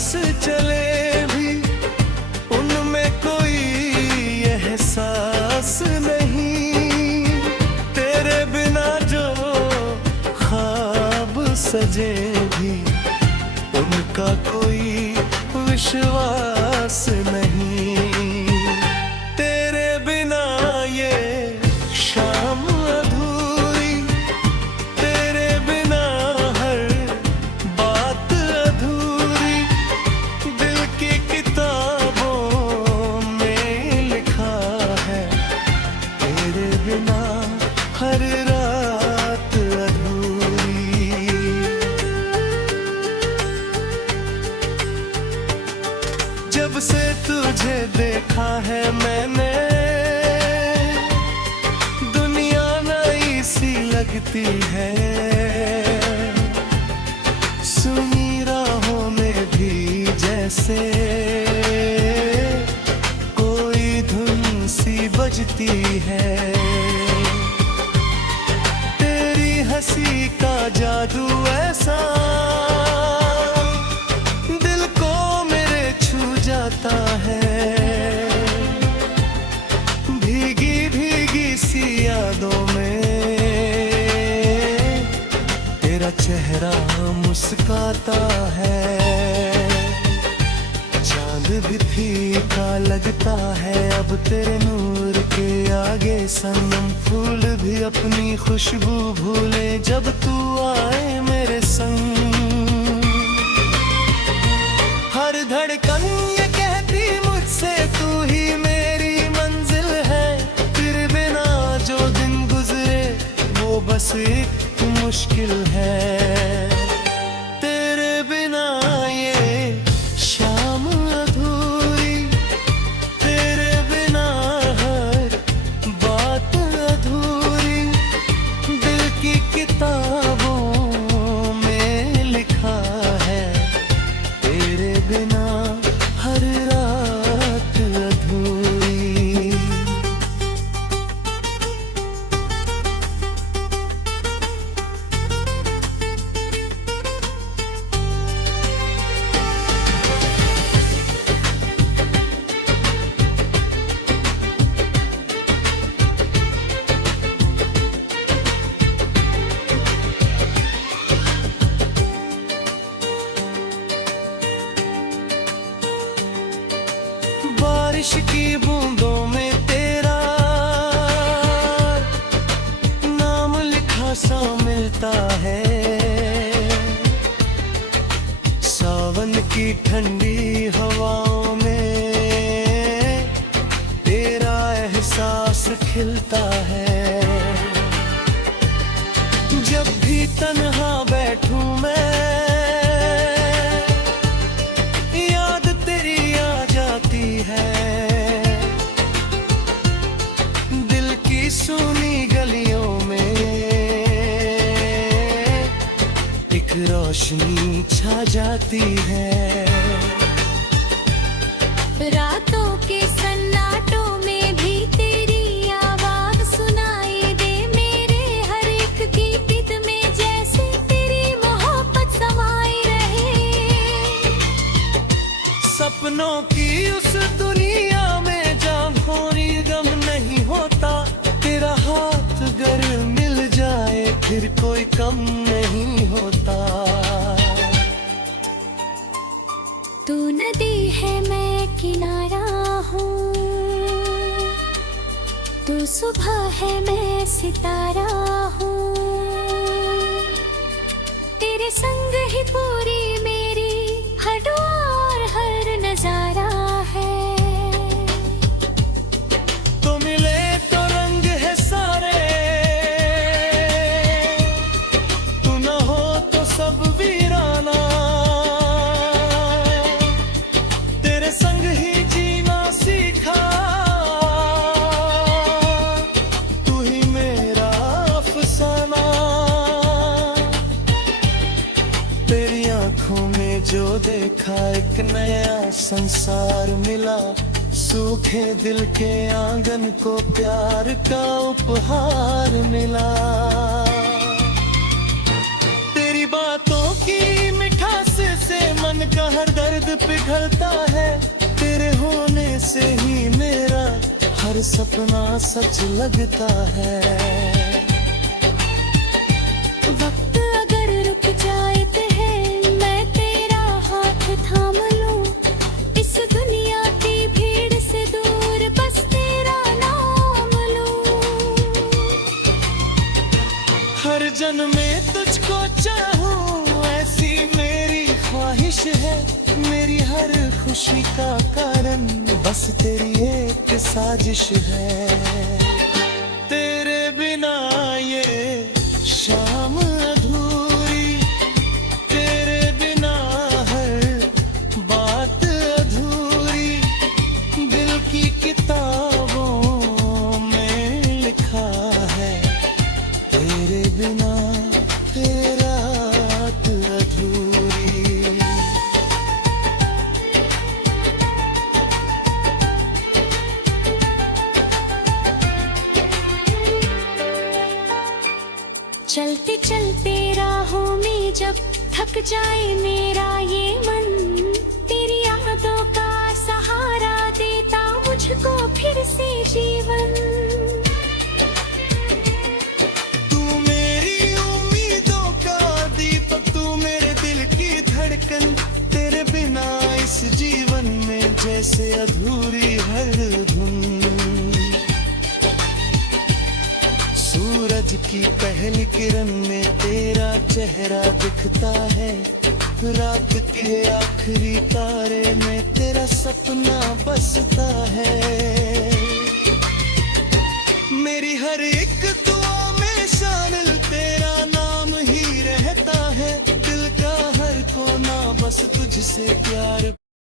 सांस चले भी उनमें कोई एहसास नहीं। तेरे बिना जो ख्वाब सजे भी उनका कोई विश्वास नहीं। तेरे बिना ये शाम अधूरी, तेरे बिना हर बात अधूरी। दिल की किताबों में लिखा है तेरे बिना हर रात अधूरी। जब से तुझे देखा है मैंने दुनिया नई सी लगती है। सुनी राहों में भी जैसे कोई धुन सी बजती है। तेरी हंसी का जादू ऐसा दिल को मेरे छू जाता है। भीगी भीगी सी यादों में तेरा चेहरा मुस्काता है। चांद भी फीका लगता है अब तेरे नूर के आगे। सनम फूल भी अपनी खुशबू भूले जब तू आए मेरे संग। हर धड़कन ये कहती मुझसे तू ही मेरी मंजिल है। तेरे बिना जो दिन गुजरे वो बस एक मुश्किल है। तेरे बिना ये शाम अधूरी, तेरे बिना हर बात अधूरी। दिल की किताबों में लिखा है तेरे बिना हर रात अधूरी। बारिश की बूंदों में तेरा नाम लिखा सा मिलता है। सावन की ठंडी हवाओं में तेरा एहसास खिलता है। जब भी तन्हा बैठूं मैं याद तेरी आ जाती है। दिल की सुनी गलियों में एक रोशनी छा जाती है। रातों के सन्नाटों में भी तेरी आवाज सुनाई दे। मेरे हर एक गीत में जैसे तेरी मोहब्बत समाई रहे। सपनों की उस दुनिया में जहाँ खोरी गम नहीं होता। तेरा हाथ अगर मिल जाए फिर कोई कम नहीं होता। तू नदी है मैं किनारा हूँ, तू सुबह है मैं सितारा हूँ। तेरे संग ही पूरी मेरी हर और हर नजारा है। तो मिले तो रंग है सारे, तू न हो तो सब वीराना। तेरे संग ही जीना सीखा, तू ही मेरा अफसाना। तेरी आंखों में जो देखा एक नया संसार मिला। सूखे दिल के आंगन को प्यार का उपहार मिला। तेरी बातों की की मिठास से मन का हर दर्द पिघलता है। तेरे होने से ही मेरा हर सपना सच लगता है। वक्त अगर रुक जाए तो है मैं तेरा हाथ थाम लूं, इस दुनिया की भीड़ से दूर बस तेरा नाम लूं। हर जन्म में तुझको चाहूं ऐसी मेरी ख्वाहिश है। मेरी हर खुशी का कारण बस तेरी एक साजिश है। तेरे बिना ये शाम अधूरी, तेरे बिना हर बात अधूरी। दिल की किताबों में लिखा है, तेरे बिना ये रात अधूरी। चलते चलते राहों में जब थक जाए मेरा ये मन, तेरी यादों का सहारा देता मुझको फिर से जीवन। तू मेरी उम्मीदों का दीपक, तू मेरे दिल की धड़कन। तेरे बिना इस जीवन में जैसे अधूरी हर धुन। सूरज की पहली किरण में तेरा चेहरा दिखता है। रात के आखिरी तारे में तेरा सपना बसता है। मेरी हर एक दुआ में शामिल तेरा नाम ही रहता है। दिल का हर कोना बस तुझसे प्यार